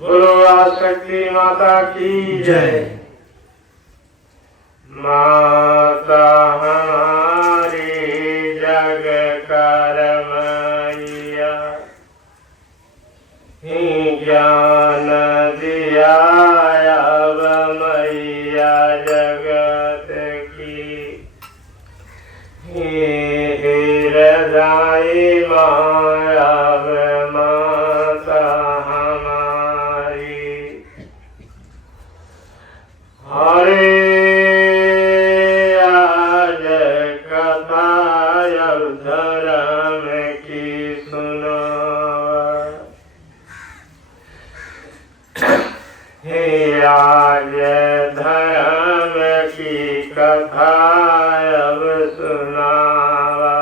बोलो आशक्ति माता की जय। माता हमारी जग करमैया, ज्ञान दिया अब मैया जगत की। हृदय माया माता हमारी, हरे आज कथा धर्म की सुनो। हे आज धर्म की कथा अब सुनावा।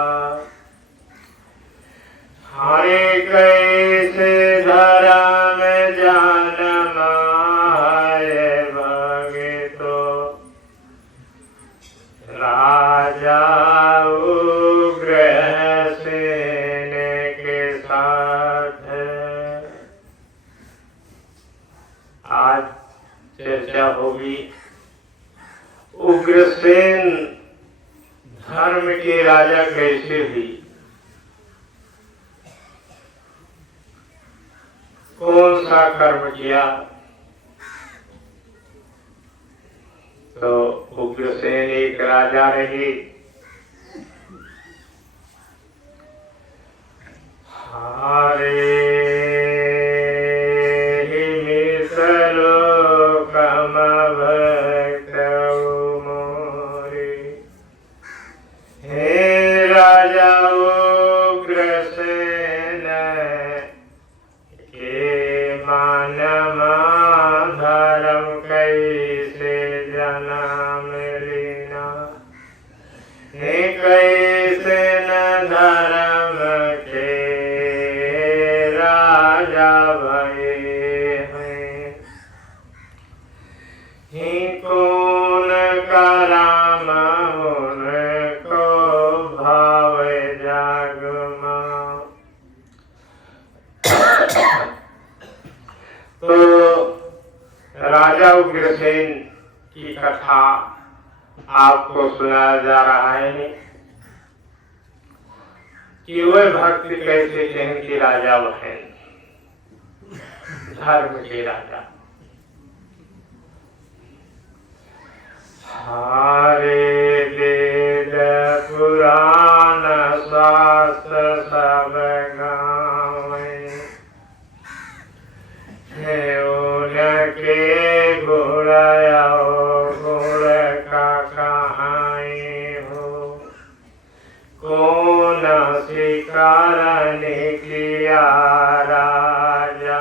हरे कैसे धर्म जन्मा है भगतो, राजा उग्र सेन के साथ। आज चर्चा होगी उग्रसेन धर्म के राजा कैसे भी, कौन सा कर्म किया। तो उग्रसेन एक राजा रहे। हरे राजा उग्रसेन की कथा आपको सुनाया जा रहा है कि वह भक्त कैसे कहन के राजा बने, धर्म के राजा। हरे वेद पुराण शास्त्र सब गावे, उनके गुण गुण का कहानी हो। कौन शिकार ने किया राजा,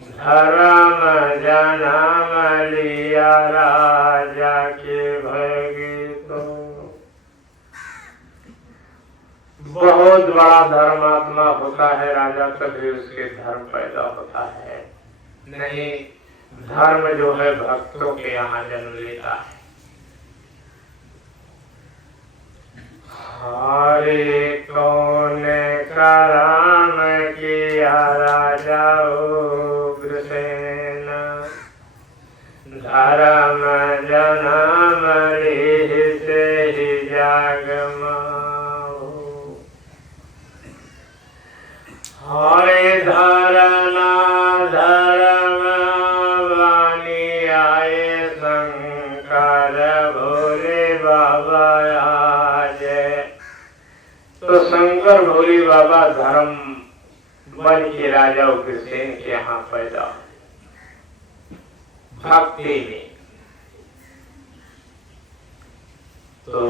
धर्म जन्म लिया राजा के भगतो। बहुत बड़ा धर्मात्मा होता है राजा, तभी उसके धर्म पैदा होता है। नहीं, धर्म जो है भक्तों के यहाँ जन्म लेता है। हरे कौन कराम किया राजा उग्रसेन, धर्म जन्म से ही जागमा। हरे धरना धर्म वाणी आए शंकर भोले बाबा आज। तो शंकर भोले बाबा धर्म बन के राजा उग्रसेन के यहाँ पैदा भक्ति में। तो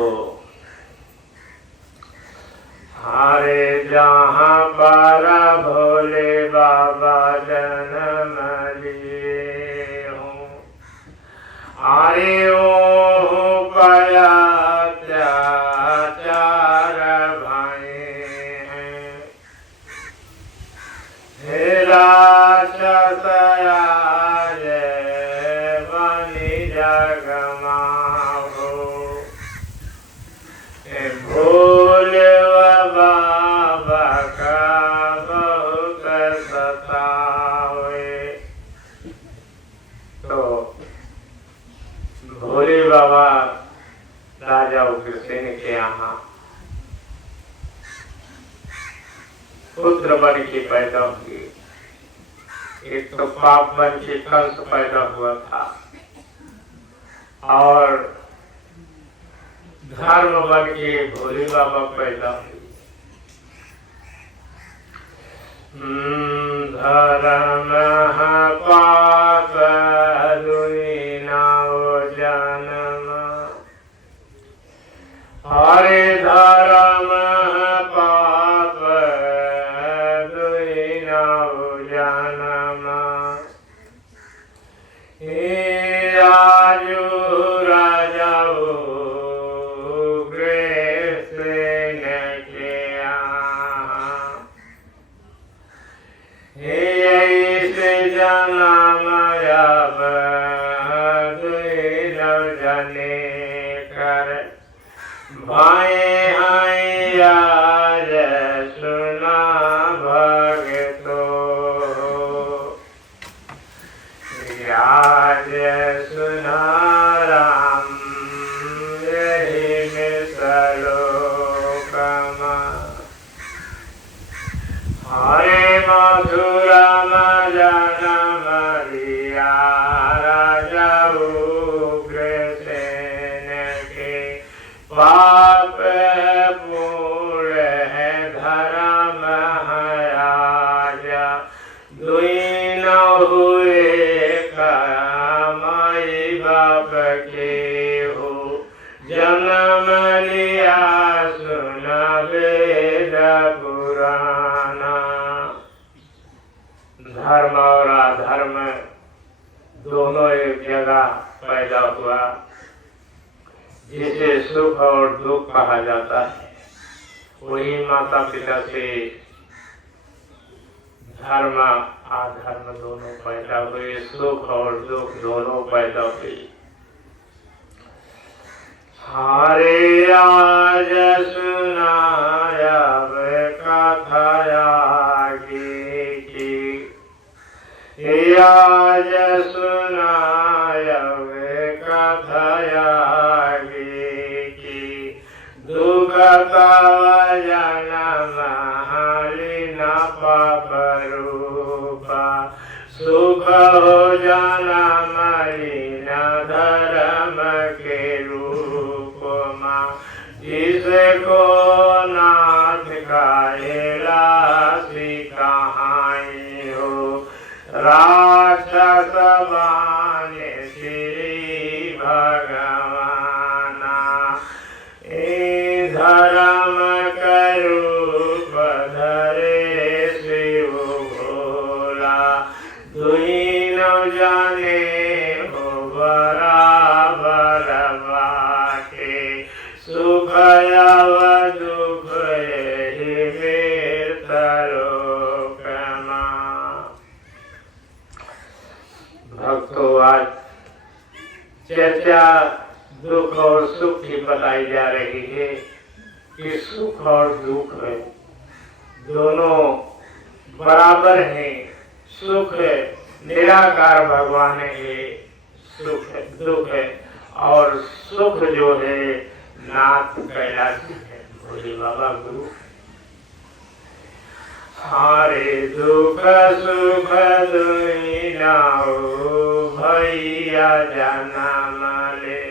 हरे जहाँ पर भोले बाबा जन्म लिए हूँ, हरे ओ पया अत्याचार भाई हैं। हे राक्षस आज बनि जगमा हो, भोले बाबा का बहुत सता पैदा हुई। एक तो पाप वंशी कंस पैदा हुआ था और धर्म बन के भोले बाबा पैदा हुए। धर्म पाप दुई नाओ जन्म, हरे धर्म पाप दुई नाओ जन्म, आजू राजाओ भाई आज सुना भगतो, आज सुना राम यही मिसलो कमा, हरे मधुरा जनम लिया राजा उग्रसेन के, पाप पूर्ण है धर्म राजा, दुई न हुए माई बाप के हो, जन्म लिया सुन वेद पुराना। धर्म और अधर्म दोनों एक जगह पैदा हुआ, जिसे सुख और दुख कहा जाता है। वही माता पिता से धर्म अधर्म दोनों पैदा हुए, सुख और दुख दोनों पैदा हुए। हरे आज सुनाया कथा आगे की, आज सुनाया कथा आगे की, दुख का जन्म हरिना पाप रूपा, सुख हो जाना मलिना धर्म के रूप मा, जिसको नाथ कैलासी कहाई हो, राक्षस बाने श्री भगवाना, धर्म करूप धरे शिव भोला, दुई न जाने हो बराबर बाटे, सुख अव दुख यही मृतलोकमा। भक्तों, आज चर्चा दुख और सुख की बताई जा रही है कि सुख और दुख दोनों बराबर हैं। सुख निराकार भगवान है, सुख है दुख है, और सुख जो है नाथ कैलाशी है, भोले बाबा गुरु। हरे दुख सुख दुई नाओ भैया जन्म ले,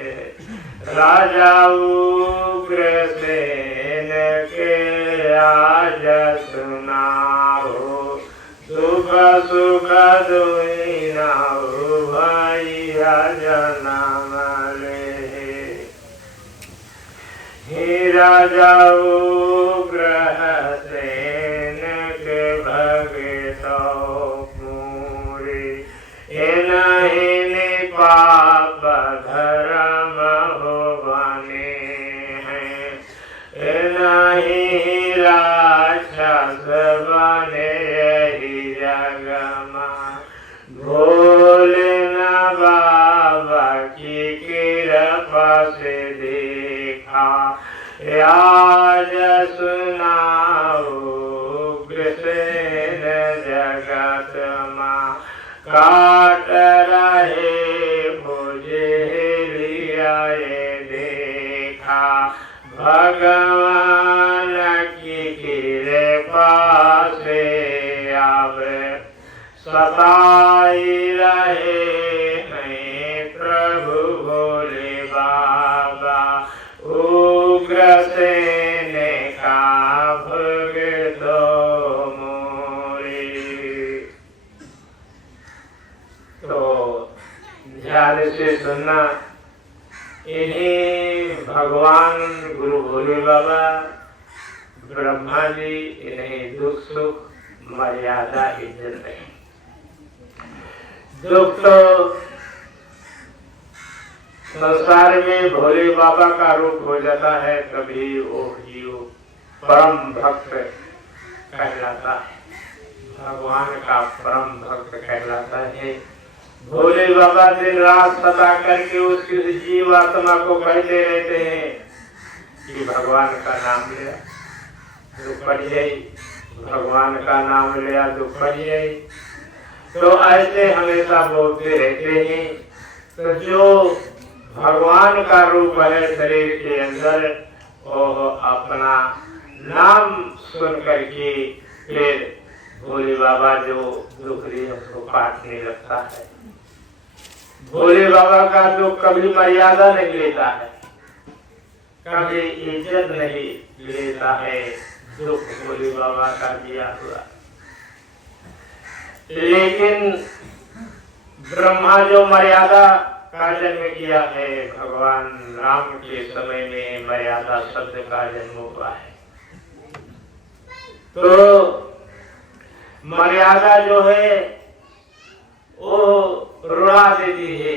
राजा उग्रसेन के आज सुनाओ, दुख सुख दुई नाओ भैया जन्म ले, हे राजा उग्रसेन के भगतो पूरे, इन्हीं पाप धर्म हो बने हैं, इन्हीं राक्षस बने यही जगमा, भोले न बाबा की कृपा से देखा, आज सुनाओ कृष्ण जगत माँ, काट रहे मुझे लिया ये देखा, भगवान की कृपा से अब सताई रहे हैं प्रभु भोले बाबा, उग्र सेने का भगतो मोरे। तो ध्यान से सुनना, इन्हें भगवान गुरु भोले बाबा ब्रह्मा जी इन्हें दुख सुख मर्यादा इज्जत नहीं। दुख तो संसार में भोले बाबा का रूप हो जाता है, कभी वो जीव परम भक्त कहलाता है, भगवान का परम भक्त कहलाता है। भोले बाबा दिन रात सता करके उसकी जीवात्मा को कहते रहते हैं कि भगवान का नाम लिया दुख पड़ जाए, भगवान का नाम लिया दुख पड़ जाए। तो ऐसे हमेशा बोलते रहते हैं। तो जो भगवान का रूप है शरीर के अंदर, वो अपना नाम सुन करके फिर भोले बाबा जो दुख लिए उसको काटने लगता है। भोले बाबा का दुख कभी मर्यादा नहीं लेता है, कभी इज्जत नहीं लेता है दुख भोले बाबा का दिया हुआ। लेकिन ब्रह्मा जो मर्यादा का जन्म किया है, भगवान राम के समय में मर्यादा शब्द का जन्म हुआ है। तो मर्यादा जो है वो रुला देती है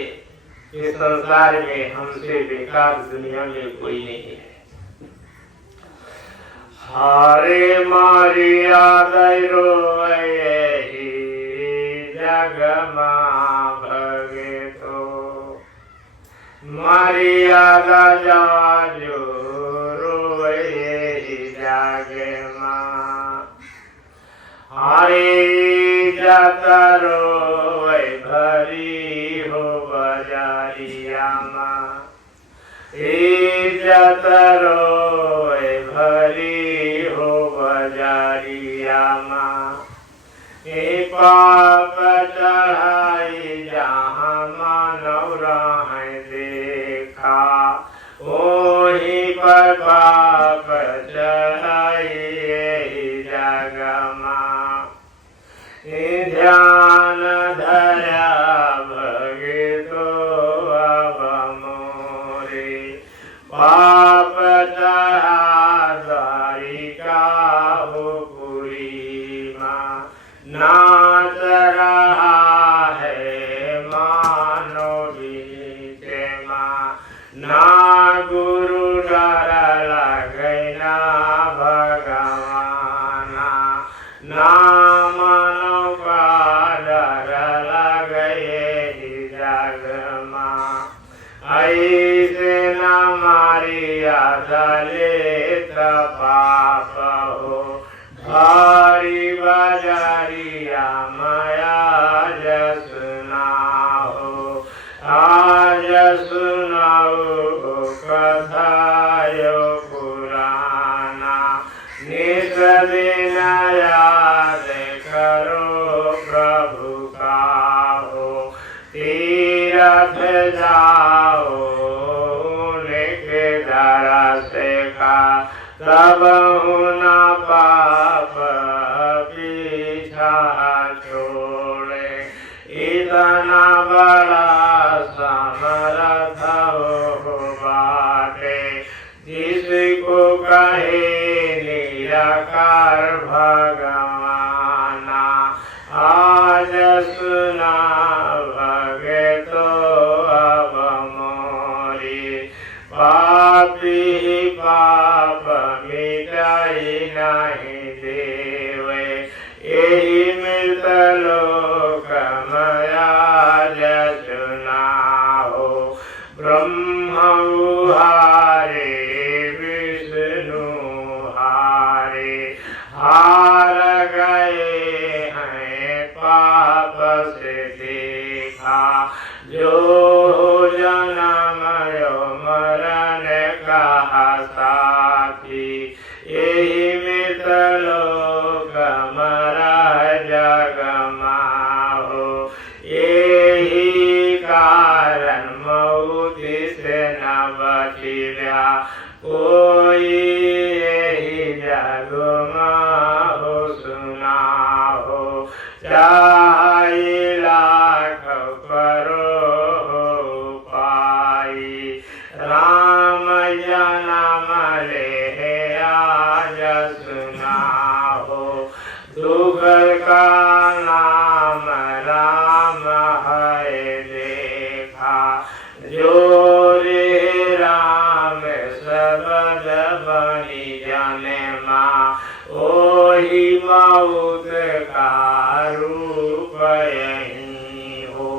कि संसार में हमसे बेकार दुनिया में कोई नहीं है। हरे मर्यादा रोए जगमा भगे तो, मर्यादा जाजो रोए जागे माँ। हरे जाता रोए भरी हो बजारिया माँ, जाता रोए भरी हो बजारिया माँ। पाप चढ़ाई जहाँ मानव राह देखा, वहीं पर पाप चढ़ाई जगमा। ध्यान धरा भगतो अब मोरे, पाप चढ़ा द्वारिका हो पूरी माँ। नाच रहा है मानो बीच माँ, ना गुरु डर लगे ना भगवाना, ना मानो का डर लगे जग माँ। ऐसे न मर्यादा लेत पाप हो, भारी बजारिया माया सुनाओ, आज सुनाओ कथायो पुराना। नित दिन याद करो प्रभु का हो, तीरथ जाओ लेके दरा से का, तब होना पाप पीछा छोड़े। इतना बड़ा समर्थ हो बाटे, जिसको कहे निराकार भगवाना। आज सुना भगतो अब मोरी, पापी पाप मिटाई नहीं देवे। यही मृत लोक माया सुनाओ, ब्रह्म हारे विष्णु हारे। हार गए हैं पाप से देखा, जो जन्म मरण का साथी। यही मृत लोक महाराज चाहे लाख करो पाई, राम जन्म ले आज सुनाओ, दुख का नाम राम है देखा, जो रे राम शब्द बनी जाने माँ, ओही मौत का रूप यही हो,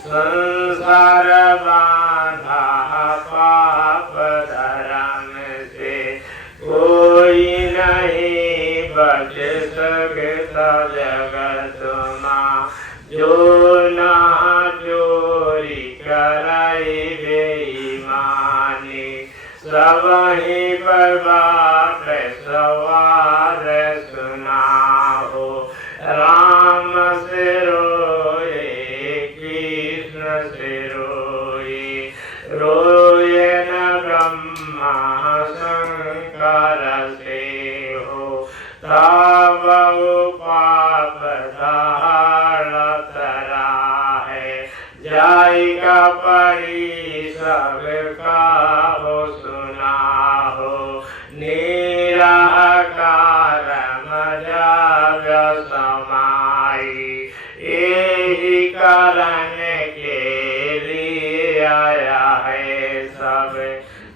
संसार बांधा पाप धर्म से, कोई नहीं बच सकता जगत माँ, जो ना चोरी कराई बेईमानी, सब ही पर बाप सवार सुनाओ, राम से रोए कृष्ण से रोए, रोए न ब्रह्मा शंकर से हो, तब पाप धारत है, जाएगा परी सबका हो सुना हो, निराकार मजाग समाई, यही कारण के लिए आया है सब,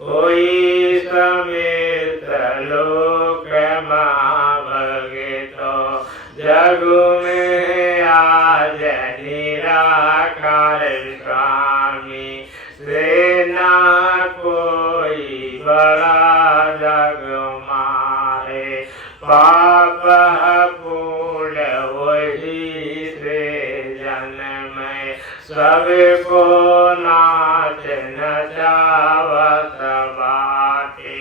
कोई समेत लोक महाभगे तो, जग में आज निराकार स्वामी, से ना कोई बड़ा जग मारे, पाप पूर्ण वही से जन्म, सबको नाच नचावत बाटे,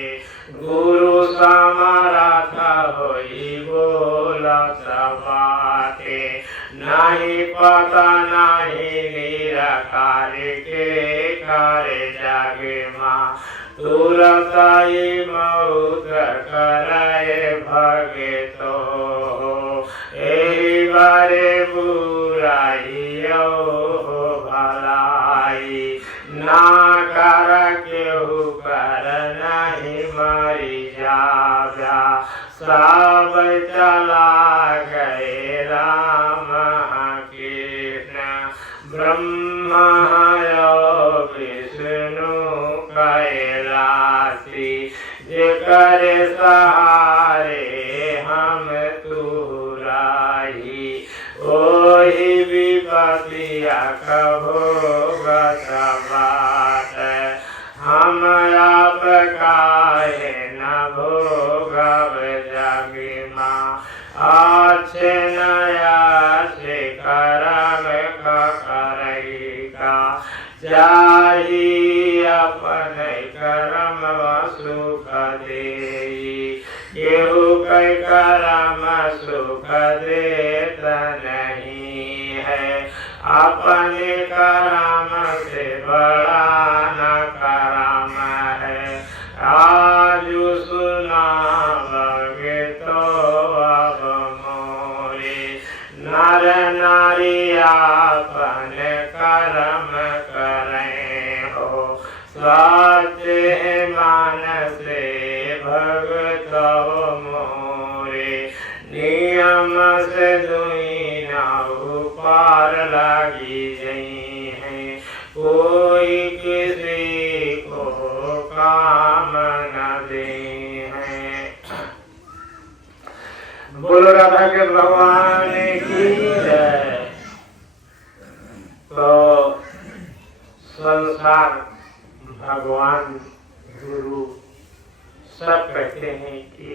गुरु समरथ होई बोलत बाटे, नहीं पता नहीं निराकार के कार्य जागे माँ, तुरंत ही मौत करे भगे तो, यही बारे बुराई हो भलाई, ना कर केहू कर नहीं मरी जाव्या, सब चला गए राम कृष्ण, ब्रह्मा विष्णु कैलासी, जेकर सहारे हम तू राही, ओही विपतिया कहो गत, हम आप काहे न भोगव जगी माँ, अच्छे नया से करम करेगा, चाही अपने कर्म सुख दे, केहू कई कर्म सुख देता नहीं है, अपने कर्म से बड़ा न कर्म है, आज सुनावगे तो अब मोरे, नर नारी अपने कर्म करें हो, सच्चे मान से भगत मोरे, नियम से दुई नाव पार लगी गई है, कोई किसी को काम न दे है। बोलो राधा के भगवान की जय। तो संसार भगवान गुरु सब कहते हैं कि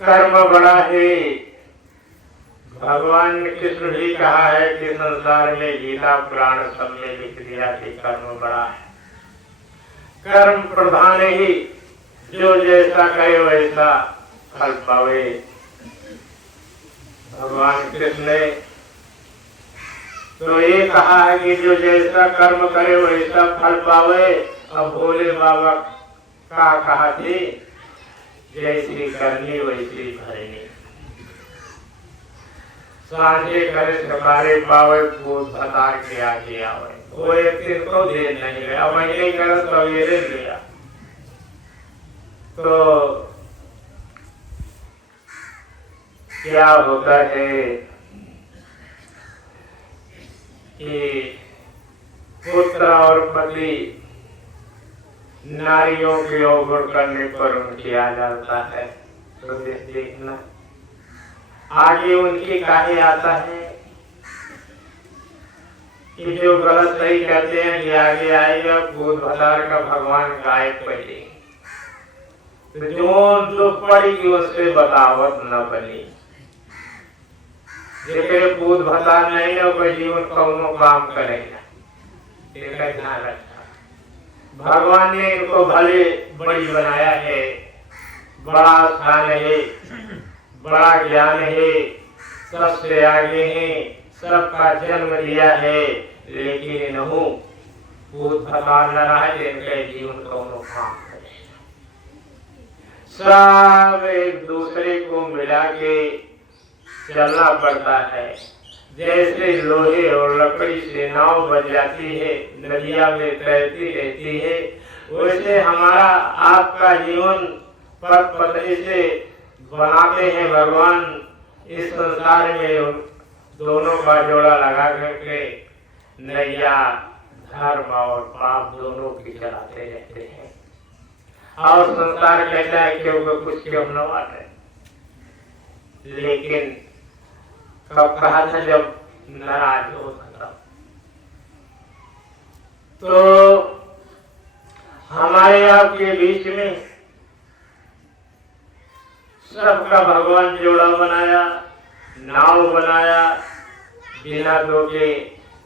कर्म बड़ा है। भगवान ने कृष्ण भी कहा है कि संसार में गीता पुराण सब में लिख दिया कि कर्म बड़ा है, कर्म प्रधान ही, जो जैसा कहे वैसा फल पावे। भगवान कृष्ण ने तो ये कहा है कि जो जैसा कर्म करे वैसा फल पावे। अब भोले बाबा का कहा थी, जैसी करनी वैसी भरनी। साझे करे सकारे पावे बोध भतार के आगे आवे। वो एक दिन को देर नहीं गया, महीने कर सवेरे गया। तो क्या होता है कि पुत्र और पति नारियों के अवगुण करने पर उनकी आ जाता है। तो देखना आगे उनकी काहे आता है कि जो गलत सही कहते हैं कि आगे आएगा भूत भतार का भगवान गायब पड़े। तो जो दुख पड़ी कि उससे बगावत न बनी। जेकरे भूत भतार नहीं है वो जीवन कौनो काम करेगा। देखा ध्यान रखना, भगवान ने इनको भले बड़ी बनाया है, बड़ा स्थान है, बड़ा ज्ञान है, सबसे आगे है, सबका जन्म दिया है, लेकिन इन्हों भूत भतार न रहा जिनके जीवन कौनो काम करेगा। सब एक दूसरे को मिला के चलना पड़ता है। जैसे लोहे और लकड़ी से नाव बन जाती है, नदिया में तैरती रहती है, वैसे हमारा आपका जीवन पथ पत्नी से बनाते हैं भगवान। इस संसार में दोनों का जोड़ा लगा करके नैया धर्म और पाप दोनों की चलाते रहते हैं। और संसार कहता है क्यों कुछ क्यों न बाटे, लेकिन कब कहा था जब नाराज होता था। तो हमारे आपके बीच में सबका भगवान जोड़ा बनाया, नाव बनाया। बिना दो के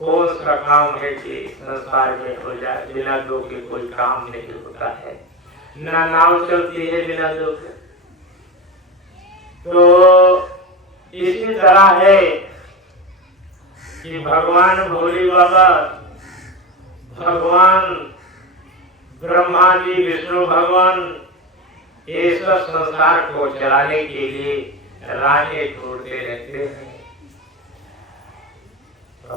कौन सा काम है कि संसार में हो जाए। बिना दो के कोई काम नहीं होता है, ना नाव चलती है बिना दो के। तो इसी तरह है कि भगवान भोले बाबा, भगवान ब्रह्मा जी, विष्णु भगवान ये सब संसार को चलाने के लिए राहें ढूंढते रहते हैं। तो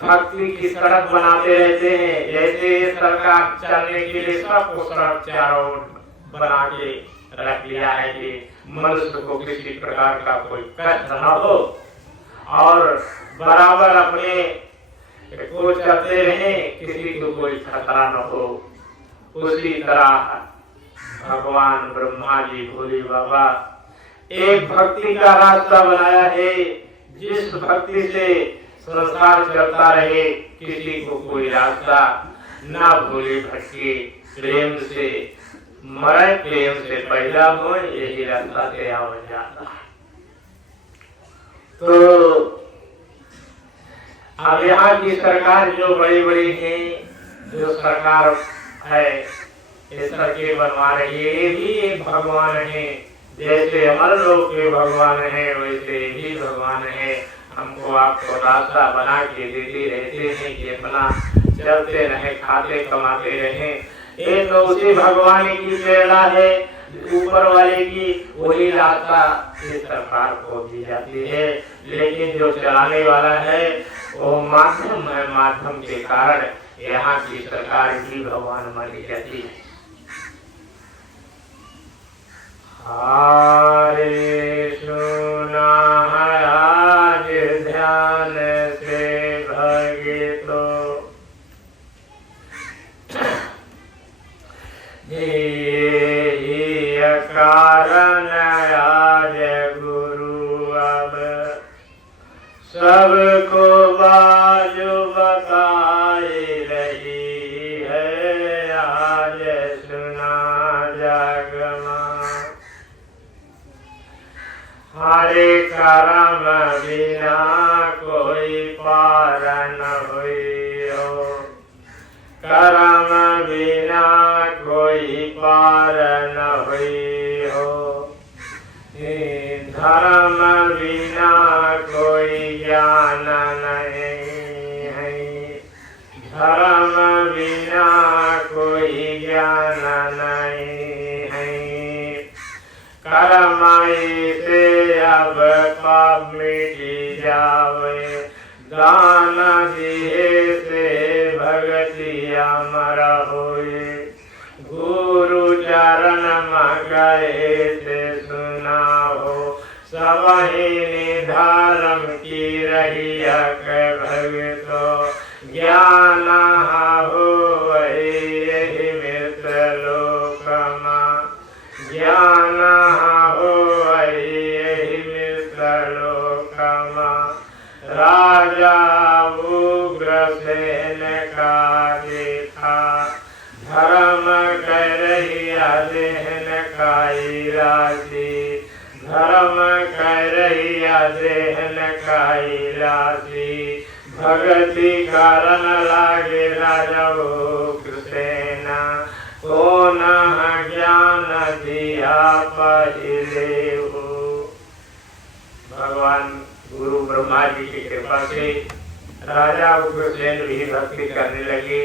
भक्ति की सड़क बनाते रहते हैं। जैसे सरकार चलने के लिए सबको सड़क चारों ओर बना के रख लिया है कि मनुष्य को किसी प्रकार का कोई कष्ट न हो और बराबर अपने को चलते रहे, किसी को कोई खतरा न हो। उसी तरह भगवान ब्रह्मा जी, भोले बाबा एक भक्ति का रास्ता बनाया है, जिस भक्ति से संसार चलता रहे, किसी को कोई रास्ता ना भूले भटके, प्रेम से मरे, प्रेम से पैदा हो, यही रास्ता से आ जाता। तो अब यहाँ की सरकार जो बड़ी बड़ी है, जो सरकार है, ये सड़कें बनवा रही है, ये भी एक भगवान है। जैसे अमर लोक के भगवान है, वैसे भी भगवान है। हमको आपको रास्ता बना के देते रहते हैं कि अपना चलते रहे, खाते कमाते रहे। ये तो उसी भगवान की प्रेरणा है, ऊपर वाले की वही रास्ता इस सरकार को दी जाती है। लेकिन जो चलाने वाला है वो माध्यम है, माध्यम के कारण यहाँ की सरकार भी भगवान मानी जाती है। हरे सुना आज ध्यान से भगतो, ये कारण आज गुरु अब सबको बाजू बताए रही है। आज सुना जगमा हरे करम बिना कोई पार न हुई हो, करम बिना कोई पार न हुई हो, धर्म बिना कोई ज्ञान नहीं है, धर्म बिना कोई ज्ञान नहीं है। माई से अब पाप मिटी जावे, दान दिए से भगति अमर होए, गुरु चरण गए से सुना हो, सबहि धर्म की रहिया के भगतो, ज्ञान हो यही मित्र लोकमा, ज्ञान हो यही मित्र लोकमा, राजा उग्रसेन का देखा, धर्म करहिया देहन काई राशि, धर्म करहिया देहन काई राशि, भगति कारण लागे राजा उग्रसेना, कौन ज्ञान दिया पहिले हो। भगवान गुरु ब्रह्मा जी की कृपा से राजा उग्रसेन भी भक्ति करने लगे।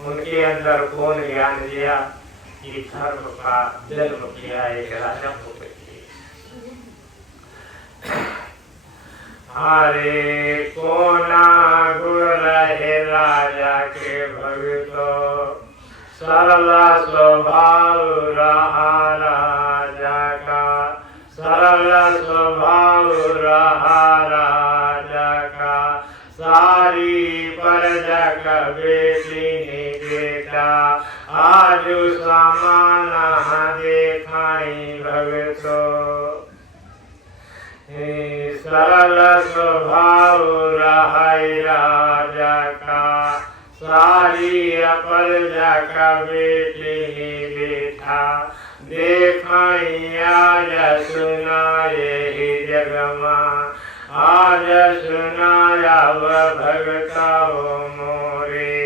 उनके अंदर कौन ज्ञान दिया कि धर्म का जन्म किया एक राजा हो गए। हरे कोना गुण रहे राजा के भगतो, सरल स्वभाव रहा राजा का, सरल स्वभाव रहा राजा का, सारी प्रजा का बेटी ने बेटा, आज समान देखाई भगतो, सरल स्वभाव रहाई राजा का, सारी प्रजा का बेटी ने बेटा, देखाई आज सुनाए ही जगमा, आज सुनाया वह भगता मोरे,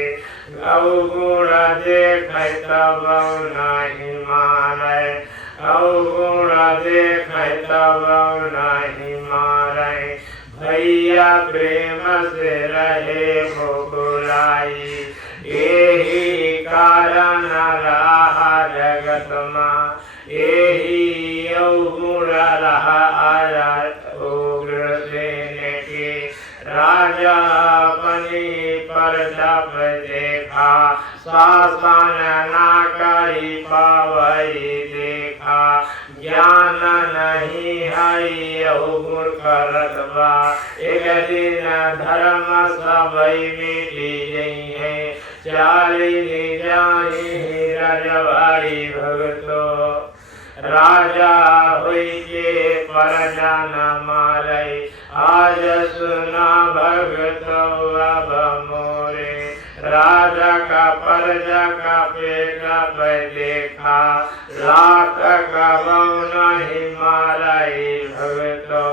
अवगुण देखे तब नहीं मारे, अवगुण देखे तब नहीं मारे, भैया प्रेम से रहे भोगुलाई, यही कारण रहा जगत माँ, यही अवगुण रहा उग्रसेन के, राजा अपनी प्रजा पर देखा, शासन ना करी पावई देखा, ज्ञान नहीं है अवगुण करत बा, एक दिन धर्म सबई मिटी गई है, चाली जानी रजवाड़ी भगतो, राजा हुई के प्रजा न मारे, आज सुना भगतो अब मोरे, राजा का प्रजा का पेटा पे देखा, लाख का नहीं माराई भगतो,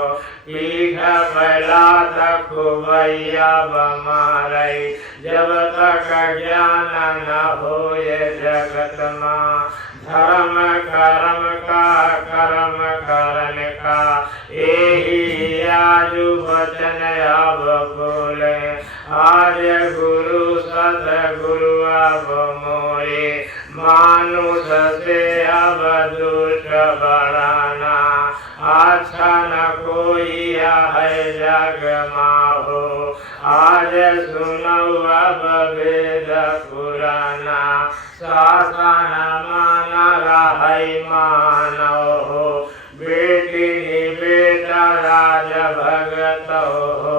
पीठ पहला तक भैया माराई, जब तक ज्ञान न हो ये जगत माँ, धर्म कर्म का कर्म करन का, यही आज वचन अब बोले, आज गुरु सतगुरु अब मोरे, मानुष से अब दुष्ट बढ़ाना, अच्छा न कोई है जग माहो, आज सुनो अब वेद पुराना, शासन माना रही मानो हो, बेटी बेटा राज भगत हो,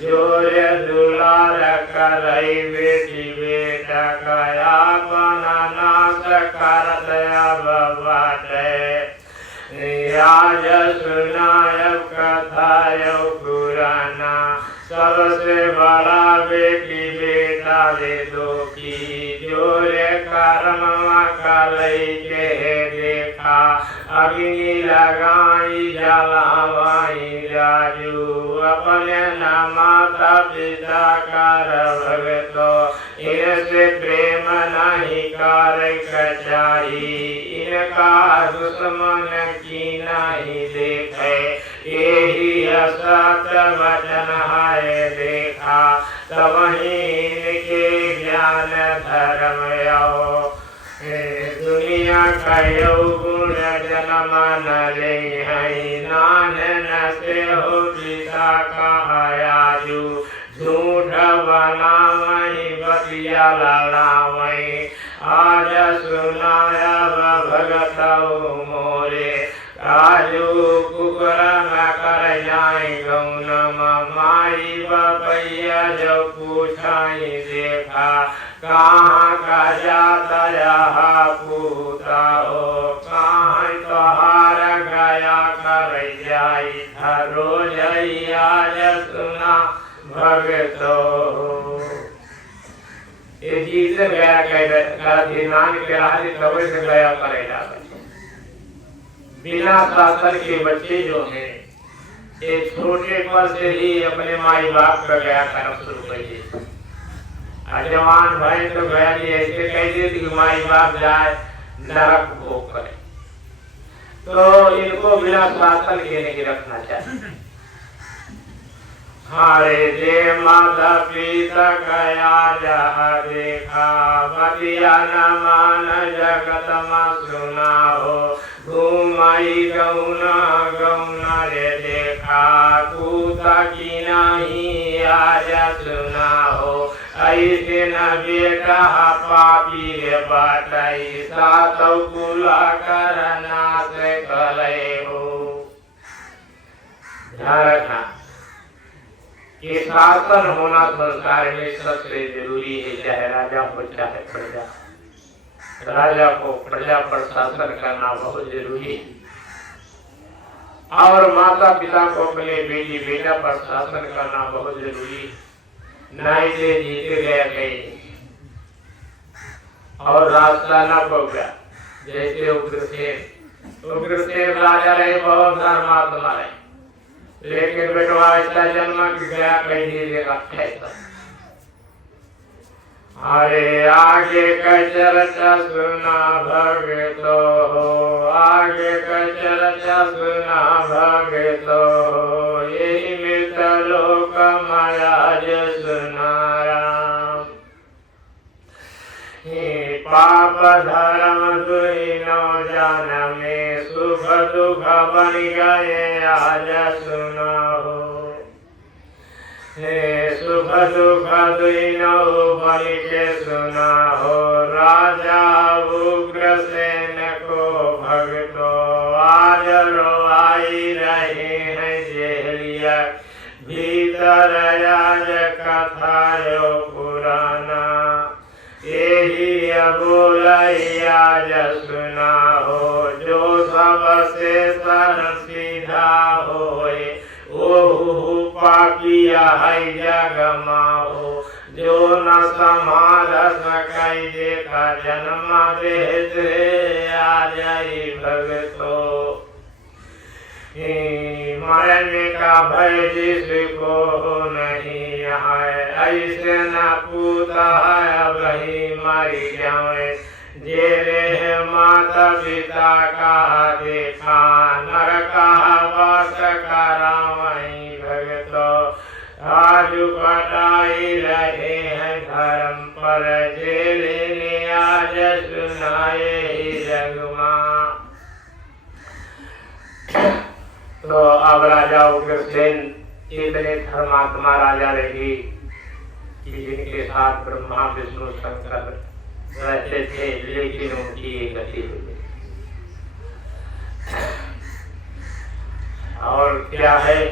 जोर दुलार करई बेटी बेटा कया अपना नाश करत अब बाटे, आज सुनायब कथा यो पुराना, सबसे बड़ा बेटी बेटा दे दो की, जोरे कर्म कलई के देखा, अग्नि लगाई जलावाई जाजू, अपने न माता पिता कर भगतो, इनसे प्रेम नहीं कर कचाई, इनका दुश्मन की नहीं देखे, यही असत वचन है देखा, तब ही इनके ज्ञान धर्म यो, दुनिया का गुण जन मन ले हैं नान से हो पिता कहायाजू झूठ बना वही बतिया लाला वही आज सुनाया भगत मोरे काजू कुकर न कर जाए गौन माई बपैया जो पूछाई देखा कहाँ का जाता रहा पूता हो कहाँ तोहार गया कर जाई रोज आज सुना भगतो। ये गीत गया कर नान के राहरी कबे से गया करेगा। बिना शासन के बच्चे जो हैं ये छोटे पल से ही अपने माई बाप का गया करना शुरू कर दिए। जवान भाई तो गया नहीं ऐसे कह दिए कि माई बाप जाए नरक भोग करे, तो इनको बिना शासन के नहीं रखना चाहिए। हरे दे माता पिता गया जहा देखा बतिया न मान जगत में सुना हो घूमाई गौना गौना रे देखा कूता की नहीं आज सुना हो ऐसे न बेटा पापी रे बाटाई सात कुला करना से कले हो। ध्यान रखना कि शासन होना संसार में सबसे जरूरी है, चाहे राजा हो चाहे प्रजा। राजा को प्रजा पर शासन करना बहुत जरूरी है और माता पिता को अपने बेटी बेटा पर शासन करना बहुत जरूरी है। नहीं से जीते गए कहीं और रास्ता न पहुंचा। जैसे उग्रसेन राजा रहे, बहुत धर्मात्मा रहे, लेकिन बेटवा ऐसा जन्म की गया कहीं देगा कैसा। अरे आगे का चर्चा सुना भगतो हो आगे का चर्चा सुना भगतो हो यही मृत लोक महाराज सुना राम। पाप धर्म दुई नौ जान में सुख दुख बन गए आज सुना हो। सुख दुख दुई नौ बन के सुना हो राजा उग्रसेन को भगतो आज रोवाई रहे हैं जेलिया भीतर आज कथा यो पुराना यही बोलैया सुना हो जो सबसे सरल सीधा होए ओहु पापिया है जगमा हो जो न संभाल सकै देखा जन्म देते आ जाई भगतो। मरने का भय जिसको नहीं है ऐसे न पूता है अब ही मरी जाए जेरे माता पिता का देखा नर का वास करा वहीं भगतो आज पटाई रहे हैं धर्म पर जेले ने आज सुनाए ही जगमा। तो अब राजा उग्रसेन इतने धर्मात्मा राजा रहे कि जिनके साथ ब्रह्मा विष्णु शंकर रहते थे, लेकिन उनकी एक गति हुई और क्या है।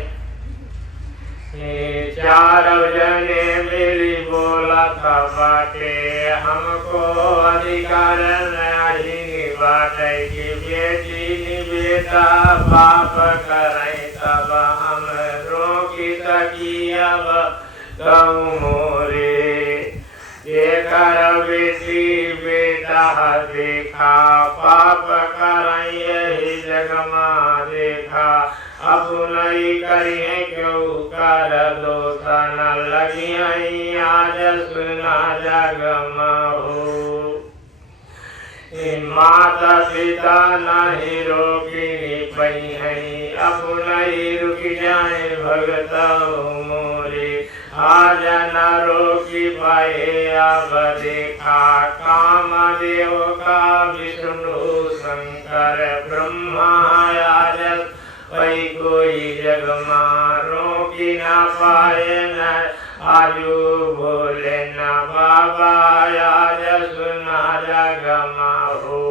चार जने मिली बोला था बाटे हमको अधिकार नहीं बाटे कि बेटी बेटा बाप करे तब हम रोकी सकी अब कहूँ मोरे जेकर बेटी बेटा देखा पाप करे यही जगमा देखा अपनई करिए क्यों कर दोष न लगी आज सुना जगमा हो। माता पिता नहीं रोकी पई है अपना ही रुक जाए भगता मोरे। आज न रोकी पाए अब देखा कामदेव का विष्णु शंकर ब्रह्मा आज वही कोई जग मारो की न पाए न आजू बोले न बाबा आज सुना जग माहो।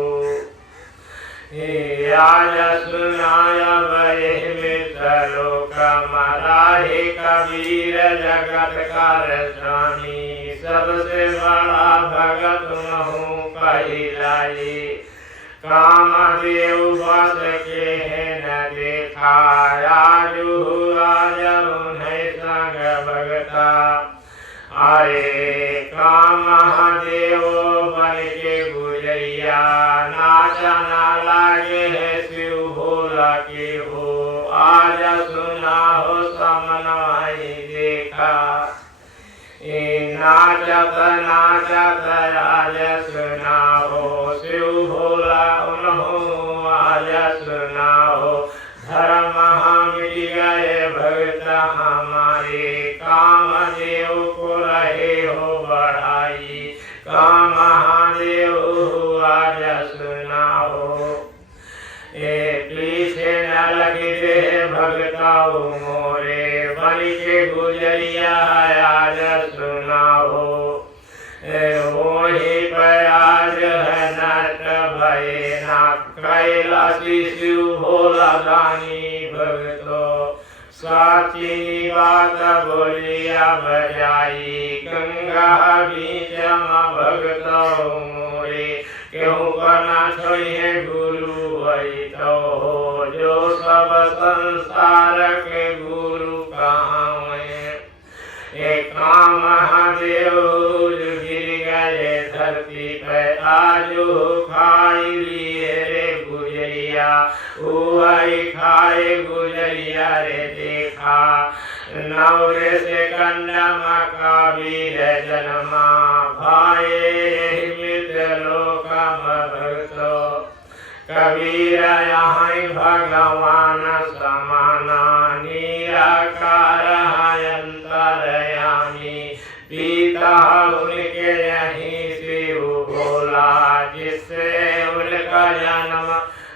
आज सुनाया भय मित्रों का मराहे कबीर जगत कर स्वामी। सबसे बड़ा भगत महू कहिलाई कामदेव बस के न देखा। आजू आज उन्हें संग भगता आए कामदेव बन के गुजरिया। नाचा ना लागे है शिव भोला के हो। आज सुना हो समनवाई देखा। नाचत नाचत आज सुना हो शिव भोला उन्हों आज सुना हो। धर्म मिट गए भक्त हमारे कामदेव को रहे हो बढ़ाई। कामदेव आज सुना हो। पीछे न लगे भगताओ मोरे बन के गुजरिया आज सुना हो। वही प्रयाज है नट भय ना कैलाशी शिव भोला दानी भगतो। साची बात बोलिया बजाई गंगा बीच भगतो मोरे। क्यों करना छोड़िए गुरु वही तो हो जो सब संसार के गुरु कहाँ है। एक महादेव गिर गए धरती पे आजू खाई लिए रे गुजरिया। वही खाए गुजरिया रे देखा। नवरे से कंडम कबीर जन्मा भाई मित्रों का भगतो। कबीर यहाँ भगवान समाना निराकार अंतरयामी। पिता उनके यहीं शिव भोला जिससे उनका जन्म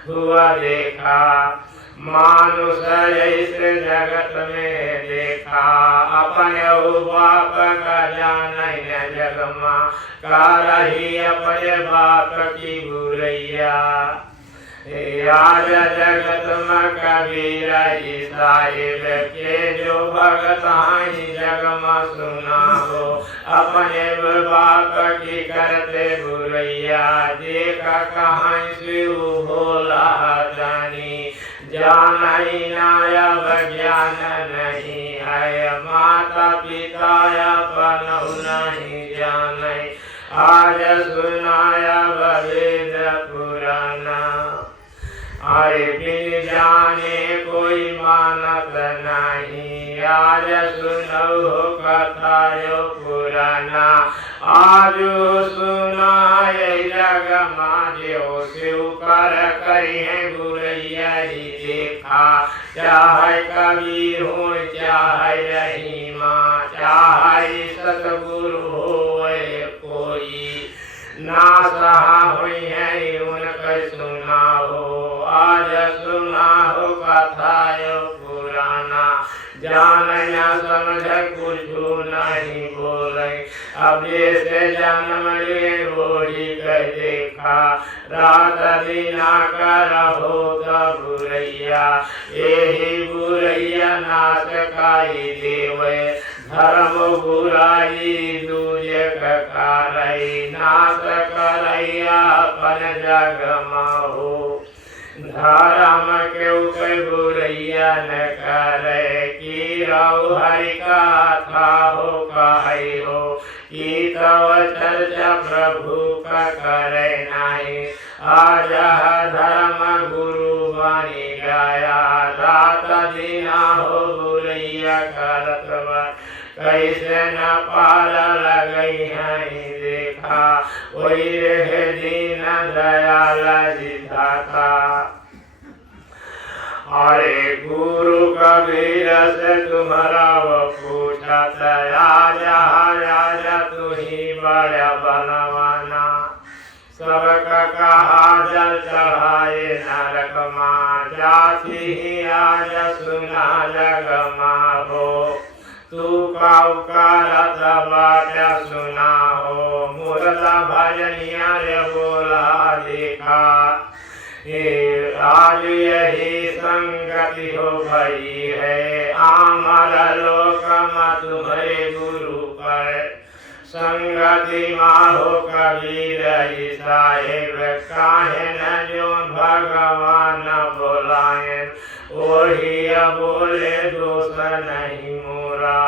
हुआ देखा। मानुष इस जगत में देखा अपने बाप का जान जग माँ का रही अपने बाप की बुरैया। आज जगत में कबीर साहिब के जो भगत जग में सुना हो। अपने बाप की करते बुरैया देखा कहाँ शिव भोला जानी। जान ही नाया ज्ञान नहीं है माता पिता अपन नहीं जाने। आज सुनाया वेद पुराना आए बिन जाने कोई मानत नहीं। आज सुनो कथा यो पुराना। आज सुनाए जग माजो शिव कर करी है बुरैया ही देखा। चाहे कबीर हो चाहे रहीमा चाहे सतगुरु हो कोई ना सहा हुई है उनका सुना हो। आज सुना हो कथा यो पुराना। जान न समझ कुछ नहीं बोले अब से जन्म ले वही कह देखा। रात दिना कर हो बुरैया यही बुरैया नाश काई देवे। धर्म बुराई दूजे करई नाश करैया अपन जग माहो। धर्म के ऊपर बुरैया न करे की रऊ हरि कथा हो कही हो। की तव चर्चा प्रभु का करे नहीं। आज धर्म गुरु बनी गया रात दिना हो बुरैया करत कैसे न पार लगई है देखा। वही रहे दीन दयाल जिधाता। अरे गुरु कबीर से तुम्हारा वो पूछा आजा आजा तू ही बड़ा बनवाना। सबका कहा जल चढ़ाए नरक माँ जाती ही आज सुना जग माहो। तू करत बाट सुना हो मुर्दा भजनिया रे बोला देखा। आज यही संगति हो भई है आमर लोक में तुम्हारे गुरु पर। संगति माहो कबीर साहेब काहे न जो भगवान बोलाए। वही बोले दोष नहीं मोरा।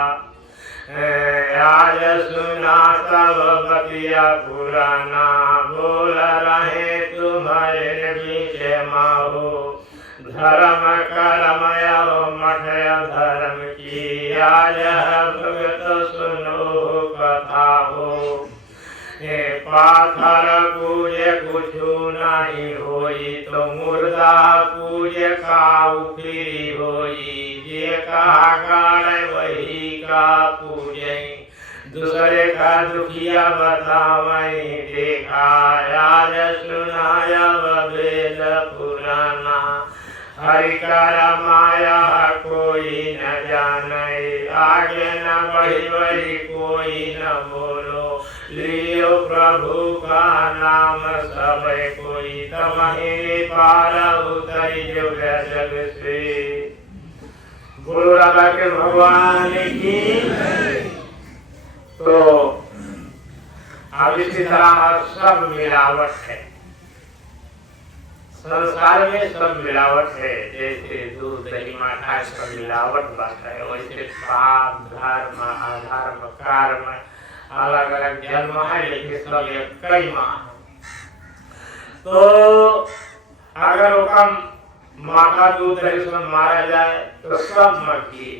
आज सुना सब बतिया पुराना बोल रहे तुम्हारे बीच माहो। धर्म कर्म मठ धर्म की आज भगत सुनो कथा हो। पाथर पूजे कुछ नहीं होई तो मुर्दा पूजे काऊ फिरी होई। जे कहा गाड़े वही का पूजे दूसरे का दुखिया बतावई देखा। आज सुनाया वेद पुराना हरि कर माया कोई न जाने। आगे न बढ़ी बढ़ी कोई न बोलो लियो प्रभु का नाम सब कोई। तमहे पार उतरी जो जग से। गुरु राधा के भगवान की। तो अब इसी तरह सब मिलावट है संसार में, सब मिलावट है। जैसे दूध दही माठा सब मिलावट बात है, वैसे पाप धर्म अधर्म कर्म अलग अलग जन्म है, लेकिन सब कई माँ। तो अगर वो माठा दूध दही सब मारा जाए तो सब मर गई,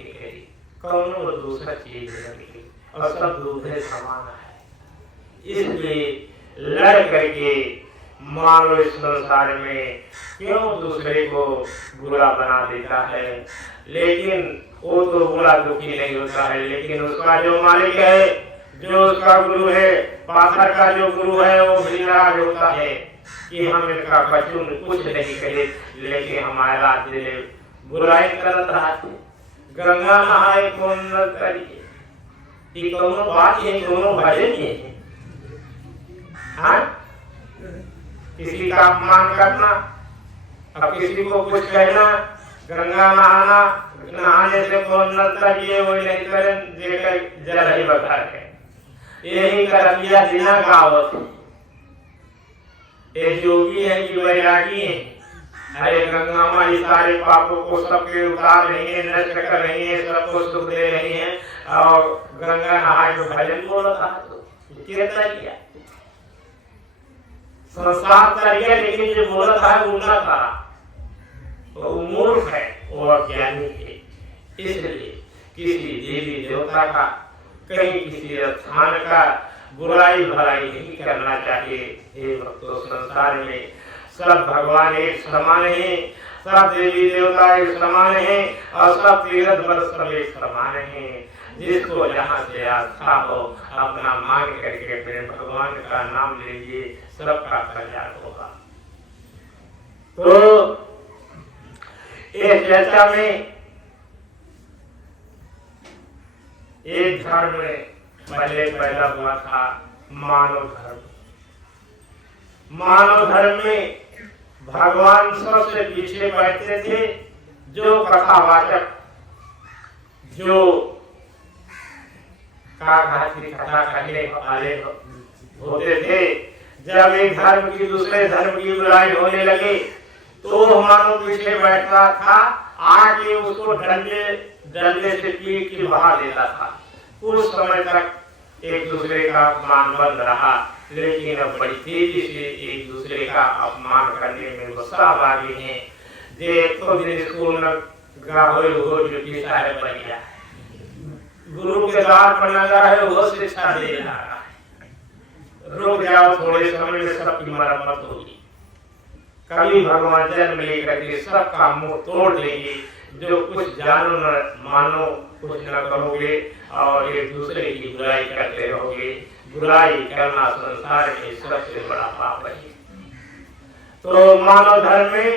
कौन दूसरा चीज लगी और सब दूध समान है। इसलिए लड़ करके मानो इस संसार में क्यों दूसरे को बुरा बना देता है। लेकिन वो तो बुरा दुखी नहीं होता है, लेकिन उसका जो मालिक है, जो उसका गुरु है, पाथर का जो गुरु है, वो भी नाराज होता है कि हम इनका बचून कुछ नहीं करे, लेकिन हमारा दिल बुराई करत रहा। गंगा नहाए कौन न करिए, ये दोनों बात है, दोनों भजन है। हाँ, किसी का अपमान करना, अब किसी को कुछ कहना, गंगा नहाना, नहाने से कौन न करिए, वो नहीं करें, जेकर जल ही बता है। यही करतिया दिना गावत। ये योगी है कि वैरागी है। अरे गंगा माँ इस सारे पापों को सबके उतार रही है, नष्ट कर रही है, सबको सुख दे रही है, और गंगा नहा जो भजन बोलता है तो किया संसार करिए, लेकिन जो बोलता है वो न करा, वो मूर्ख है, वो अज्ञानी है। इसलिए किसी देवी देवता का, कहीं किसी स्थान का बुराई भलाई नहीं करना चाहिए। हे भक्तों, संसार में सब भगवान एक समान है, सब देवी देवता एक समान है, और सब तीर्थ बल सब एक समान है। जिसको जहाँ से आस्था हो अपना मान करके अपने भगवान का नाम लीजिए, सबका कल्याण होगा। तो इस चर्चा में एक धर्म पहले पैदा हुआ था, मानव धर्म। मानव धर्म में भगवान सबसे पीछे बैठते थे, जो कथावाचक, जो कथा कहने वाले होते थे। जब एक धर्म की दूसरे धर्म की बुराई होने लगे तो मानव पीछे बैठता था, आके उसको डंडे से पीट के बहा देता था। कुछ समय तक एक दूसरे का अपमान बंद रहा, लेकिन अब बड़ी तेजी से एक दूसरे का अपमान करने में वो सहभागी हैं। देखो दिन स्कूल में बन गया, गुरु के द्वार पर लगा है, वो शिक्षा दे रहा है। रुक जाओ, थोड़े समय में सबकी मरम्मत होगी। कभी भगवान जन्म लेकर के सबका मुंह तोड़ देंगे। जो कुछ जानो न मानो, कुछ न करोगे और एक दूसरे की बुराई करते रहोगे। बुराई करना संसार में सबसे बड़ा पाप है। तो मानव धर्म में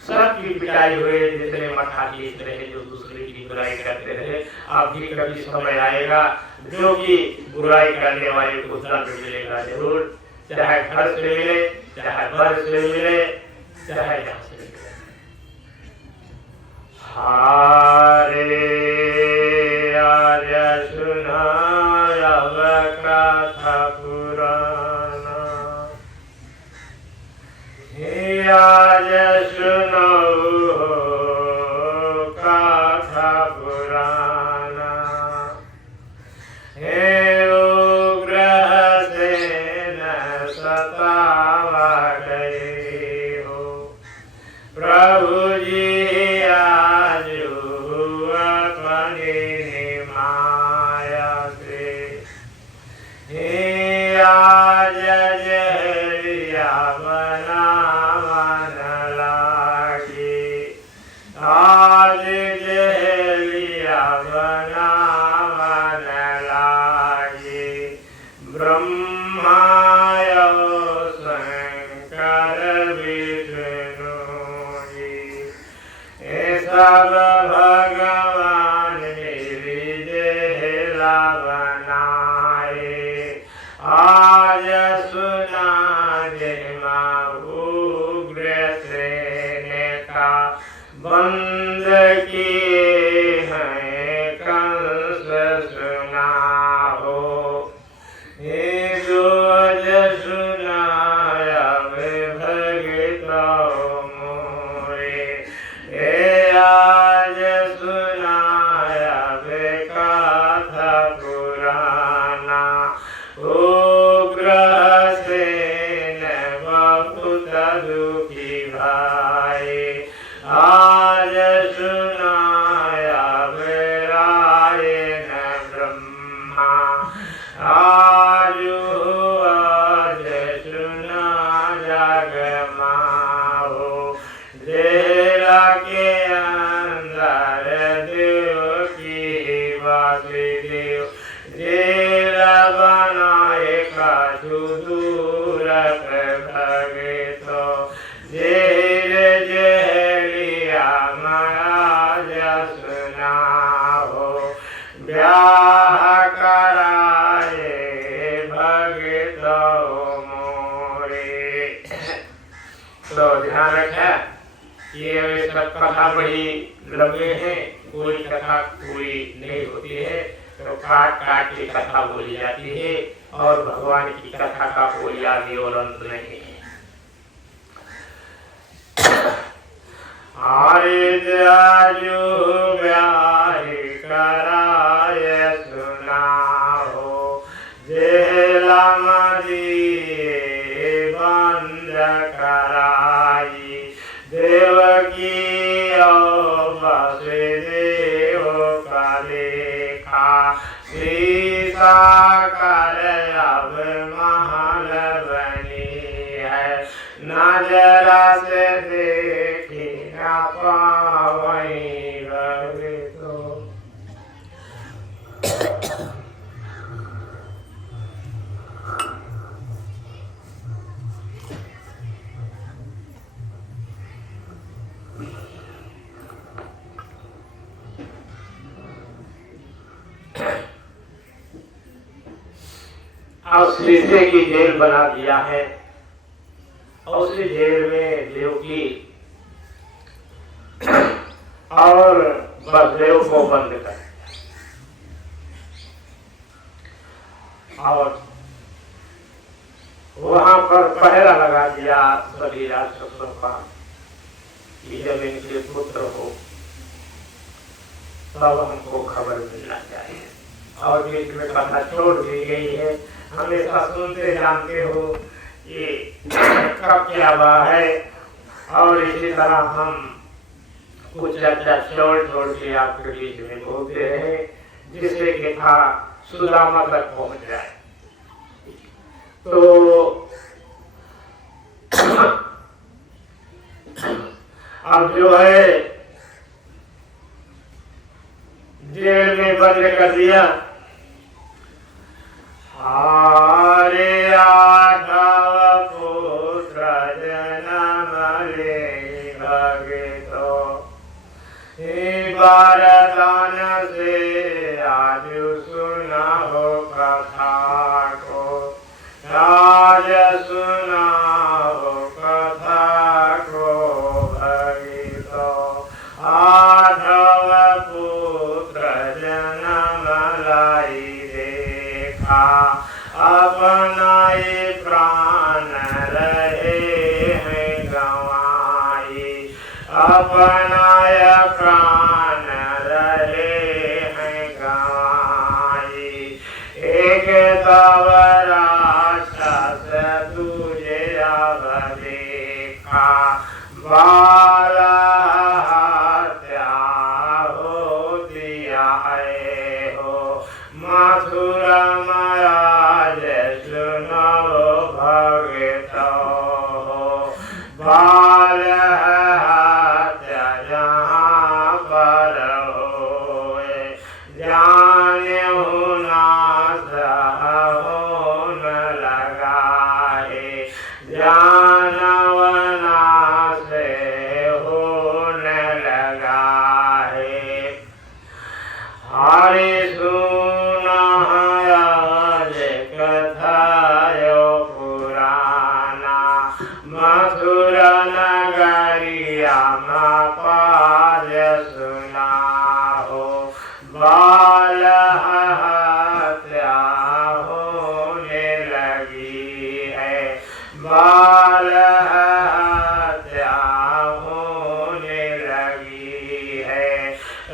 सबकी पिटाई हुए, जितने मठाधीश रहे जो दूसरे की बुराई करते रहे। अब भी कभी समय आएगा जो कि बुराई करने वाले को दंड मिलेगा जरूर, चाहे घर से मिले, चाहे बर से मिले, चाहे जहाँ से मिले। हारे आर्य सुना अब कथा पुराना, हे आर्य सुनो कथा पुराना, हे उग्र सेन सतावा गए हो, प्रभु जी सब भगवान मेरी जेला बनाए, आज सुना जन्मा उग्र सेन का बंद किए हैं कंस सुना हो, हे जोज सुना अब भगत मोरे, आज सुनाया वे कथा पुराना, उग्र सेन बहुत दुखी भाई, आज सुनाया वे रायन ब्रह्मा, आज सुना जग माहो, जेला के अंदर देव की वासुदेव, जेला बनाए काजू दूर भगतो, जेल जेलिया महाराज सुना हो, ब्याह कराए भगतो मोरे। तो ध्यान रखें, ये सब कथा बड़ी लंबे हैं, कोई कथा पूरी नहीं होती है, तो काट काट के कथा बोली जाती है और भगवान की कथा का कोई आदि और अंत नहीं है। आरे आजू ब्याह कराए सुना हो, जेला मदिए बंद कराई, देवकी वसुदेव का लेखा, सीता कर अब महल बनी है, नजरा से देखी न पावई भगतो। अब शीशे की जेल बना दिया है और उसी जेल में देवकी और वसुदेव को बंद कर, और वहां पर पहरा लगा दिया सभी राक्षसों का कि जब इनके पुत्र हो तब हमको खबर मिलना चाहिए। और बीच में कथा छोड़ दी गई है, हमेशा सुनते जानते हो ये कब क्या हुआ है, और इसी तरह हम कुछ चर्चा छोड़ के आपके बीच में बोलते रहे, जिससे कि था सुदामा तक पहुंच जाए। तो अब जो है जेल में बंद कर दिया। हारे आठव पुत्र जन्म ले भगे तो वरदान से आज सुना हो कथा को, आज सुना हो कथा को भगितो। आठव पुत्र जन्म लाई देखा, अपना ये प्राण रहे हैं गंवाई, अपना ये प्राण रहे हैं गंवाई। एक तव राक्षस तुझे अब देखा, बाल हत्या हो दिया है हो। मथुरा महाराज सुनो भगतो हो, बाल हत्या जहाँ पर होए, जानेहु नाश होन लगा है, जानव नाश होन लगा है। हरि सुना आज कथा यो पुराना, मथुरा नगरिया में पाज सुना हो। बाल हत्या होने लगी है, बाल हत्या होने लगी है।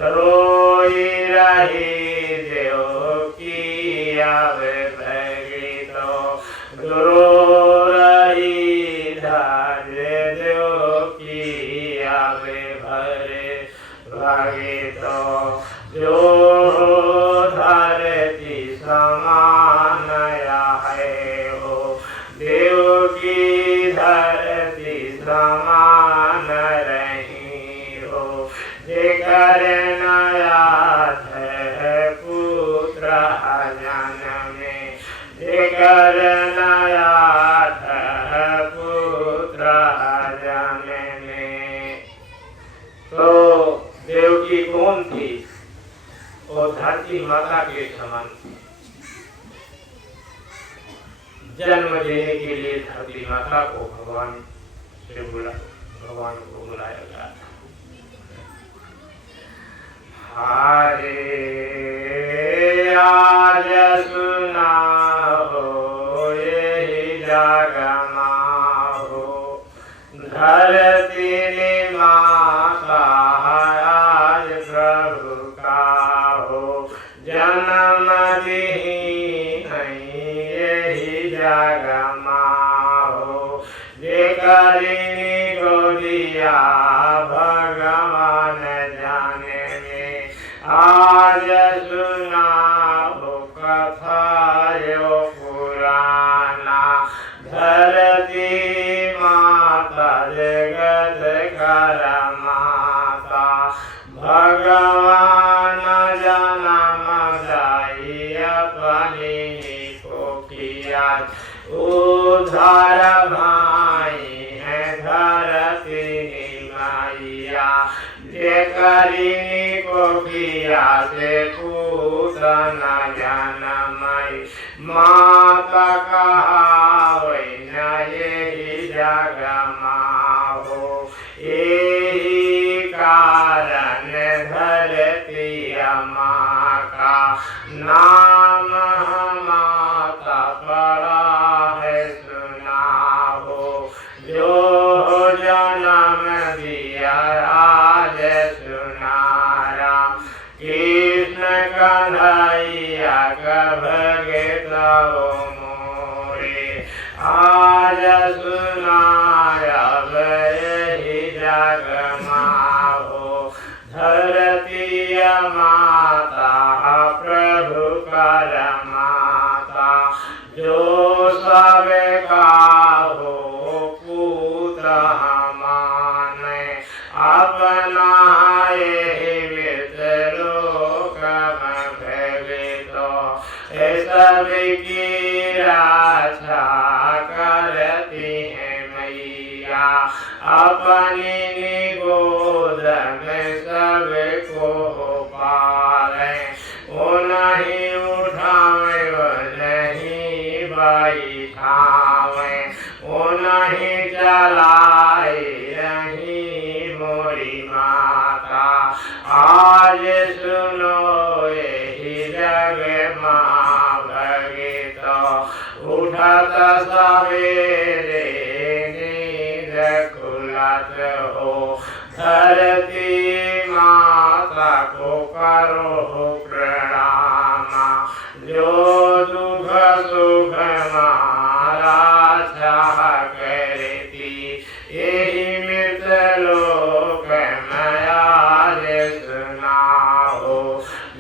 रोई रही देवकी अब भगितो, रो रही धर्य देवकी अब भगितो। जो धरती समान है हो, देवकी धरती समान रही हो। जेकर नयाथ है पुत्र जनमे, जेकर नयाथ है पुत्र जनमे। तो देवकी कौन थी? वो धरती माता के समान थी। जन्म देने के लिए धरती माता को भगवान को बुलाया गया था। हारे आज सुना हो यही जागमा हो, धरती माता आज प्रभु का हो। जन्म दी नहीं यही जागमा हो, जेकरी गोदिया भगवान जाने में। आज सुना हो कथा यो पुराना, धरती माता जगत कर माता। भगवान जन्म दाई अपनी को किया, उधार भाई है धरती मैया। जेकरी को किया से पूतना जनमई, माता कहावे न यही जगमा हो। यही कारण धरती माँ का नाम माता पड़ा है सुना हो। जो जन्म दिया आज सुनारा, कृष्ण कन्हैया भगे तव मोरे। आज सुनाया यही जगमा हो, धरती माता प्रभु कर माता। जो सब का हो पुत्र मान सबकी रक्षा करती है मैया, अपनी निगोद में सबको पाले, वो नहीं उठावे वो नहीं बैठावे, वो नहीं चलाए नहीं मोरी माता। आज सुनो यही जग माँ भगित, उठत सवेरे नींद खुलत हो, धरती माता को करो प्रणाम, जो दुख सुख मारा चाह करती, यही मृत लोक आज सुनाओ,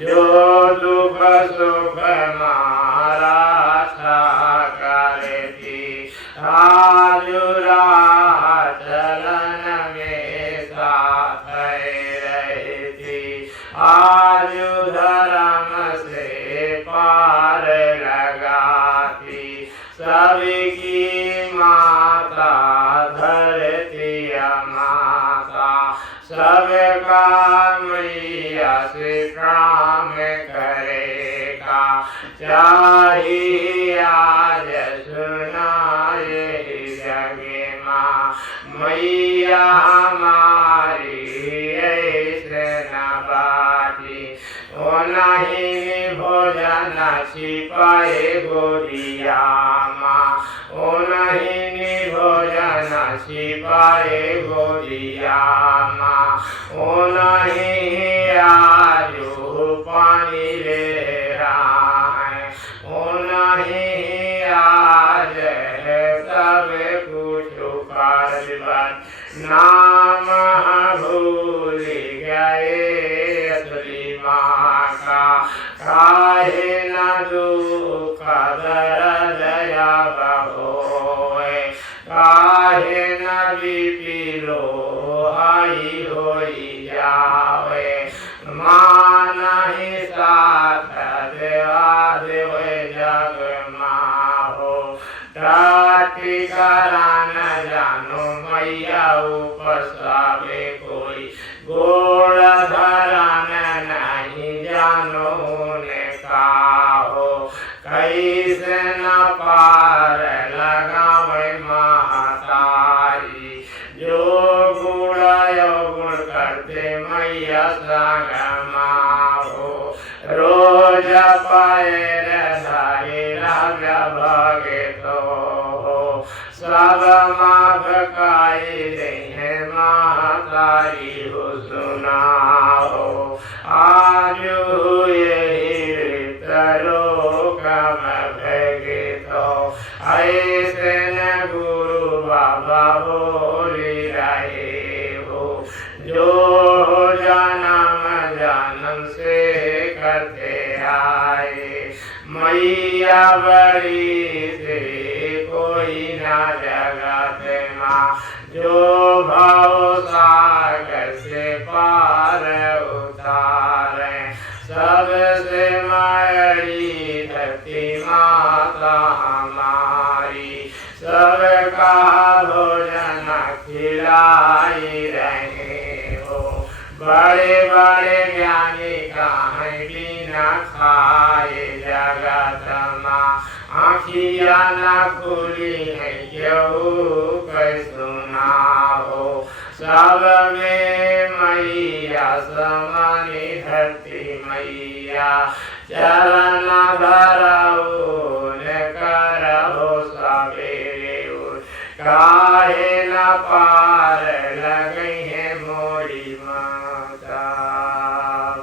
जो दुख सुख मारा चाह करती, आजुरा चलन में साथ रहती, आजु धर्म से पार लगाती, सबकी माता धरती माता, सबका मैया से प्रणाम करेगा, चाहिए आज सुनाए जग माँ मैया हमारी ऐसे न बाती, ओ नहीं भोजन छिपाए गोदिया माँ, ओ नहीं भोजन छिपाए गोदिया माँ, ओ नहीं आजू पानी ले रहा है, ओ नहीं आज सब कुछ कर नाम भूल गए असली माँ का, काहे न दुख दर्द होए, काहे न बीपी लो हाई होई जावे, माँ नहीं साथ देवा देवे जग माँ हो, टाटी करा न जानो मैया उपसावे कोई, गोड़ धरा नहीं जानो ने काहो, कैसे न पार लगावे महातारी, जो गुण गुण करते मैया संग माहो, रोज पैर धारे लग भगे तो हो, सब माघ काई दे महातारी हो सुनाओ, आज यही लोक में भगे तो, ऐसे न गुरु बाबा बोली रहे हो, जो जन्म जन्म से करते आए, मैया बड़ी से कोई ना जगत माँ, जो भाव सागर से पार उतारे, सबसे मायरी धरती माता हमारी, सबका भोजन खिलाई रहे हो, बड़े बड़े ज्ञानी कहाँ बिना खाए जगत माँ, आँखिया न खुली है क्यों कै सुनाओ, सब में मैया समानी धरती मैया, चरण धराओ न करो सवेरे उठ, काहे न पार लगे है मोरी माता।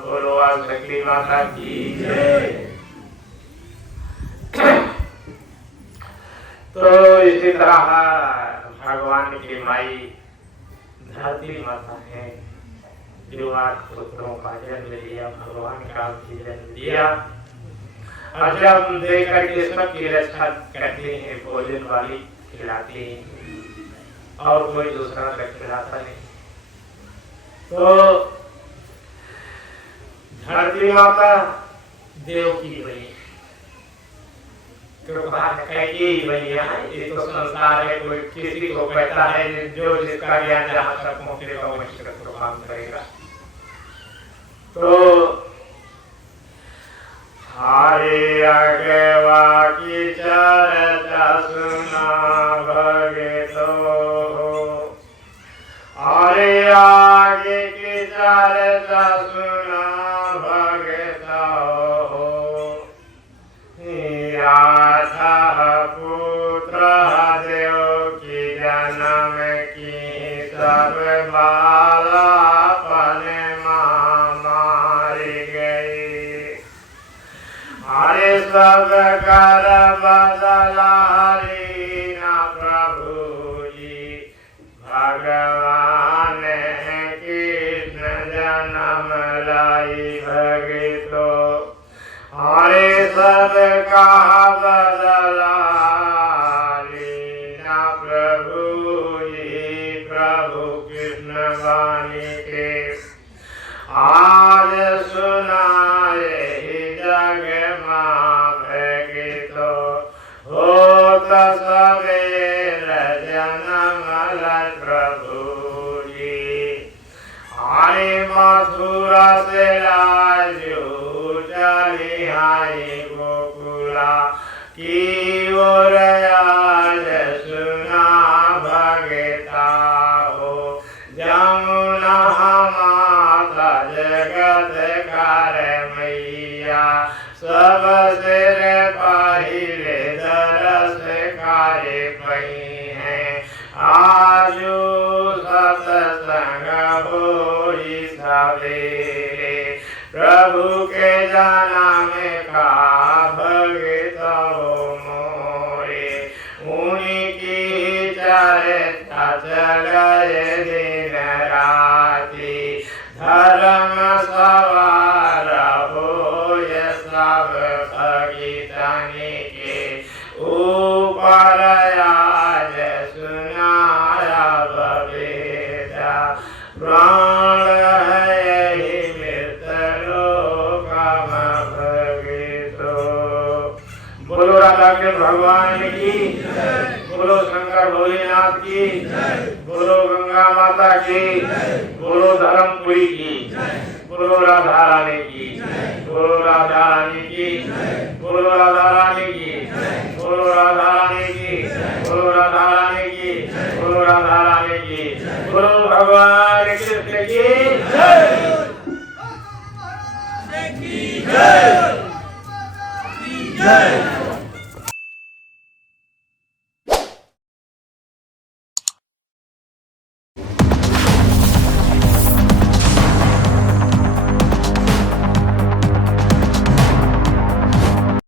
बोलो आज शक्ति माता की जय। तो इसी तरह भगवान की माई धरती माता है, जो 8 पुत्रों का जन्म लिया, भगवान का भी जन्म दिया, और जब दे करके सबकी रक्षा करते हैं, भोजन वाली खिलाते हैं और कोई दूसरा तक खिलाता नहीं। तो धरती माता देव की बनी, तो कहा कैकेयी बनिया है, ये तो संसार है, कोई किसी को कहता है जो जिसका ज्ञान जहाँ तक पहुँचेगा वहीं तक तो काम करेगा। तो हरि अगवा की चर्चा सुना भगतो, हरि आगे की चर्चा सुना भगतो, राधा पुत्र देव की जन्म की सब बाला अपने मारी गई, हरे सब कर बदला हरि ना प्रभु जी, भगवान कृष्ण जन्म लाई भगतो, हरे सब का बदला लीना प्रभु जी, प्रभु कृष्ण वाणी के आज सुनाए जग मां भगतो, होत सवेर जन्म लाई प्रभु जी, हरि मथुरा से लाजू चली आई गोकुला की ओर आज सुना भगता हो, जमुना माता जगत कार मैया, सब सिर पहिले दरस कारे पई है, आजू सत्संग होई सवेरे, प्रभु के जाना में का भगतो मोरे, उनकी चर्चा चले दिन राति, धर्म सवार हो ये सब भगतनी के ऊपर आज सुनाया वेदा, प्राण है मृत लोकम भगतो। बोलो राधा के भगवान की, बोलो शंकर भोलेनाथ की, बोलो गंगा माता की, बोलो धर्मपुरी की, बोलो राधा रानी की, बोलो राधा रानी की, बोलो राधा रानी की, बोलो राधा रानी की, बोलो राधा रानी की, बोलो राधा रानी की, बोलो भगवान कृष्ण की जय।